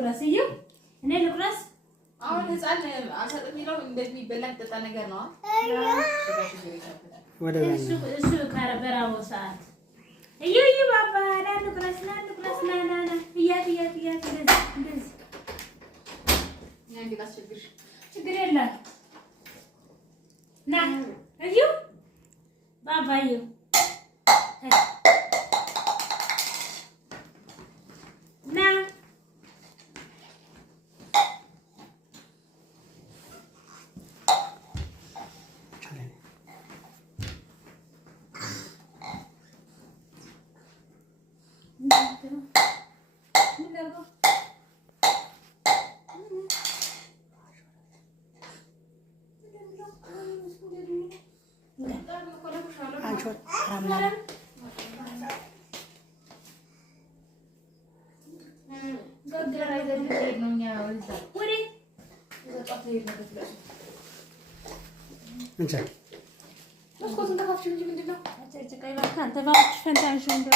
ልቁረስ እዩ እኔ ልቁረስ አሁን ህፃን አሰጥ የሚለው እንደሚበላ ጠጣ ነገር ነው እሱ ከበራው ሰዓት እዩ ባባ ልቁረስ ና እያት እንደዚህ ያንዲ ላስቸግርሽ ችግር የለም ና እዩ ባባ እዩ ና انت مسكوت انت خاف تجي من دنا انت باغي فهمت شنو ندير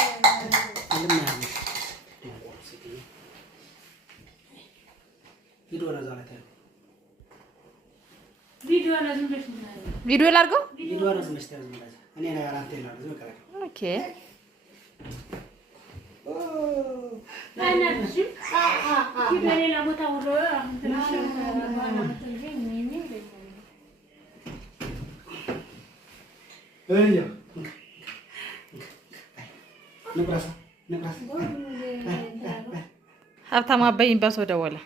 ቪዲዮ ላድርገው ኦኬ ሀብታም አበይን በሶ ደወለ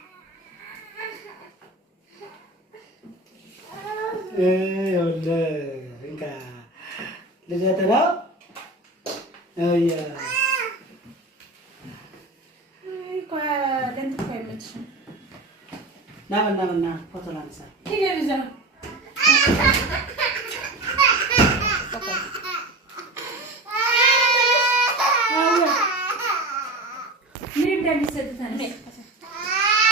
نا ፎቶ ላንሳ مين بدنا نسدد